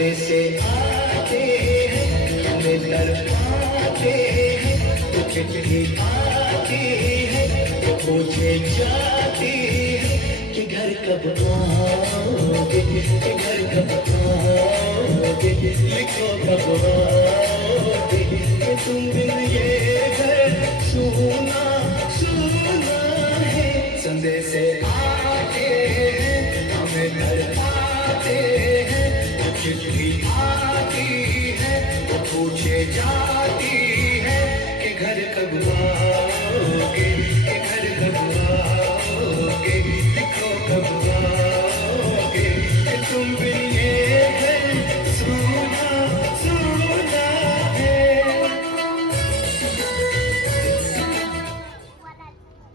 संदेशे आते हैं हमें तड़पाते हैं, तो चिट्ठी आती है तो पूछे जाती है कि घर कब आओगे, कि घर कब आओगे, लिखो कब आओगे, कि तुम बिन ये घर सुना सुना है। संदेशे आते हैं हमें तड़पाते हैं, तो चिट्ठी आती है तो पूछे जा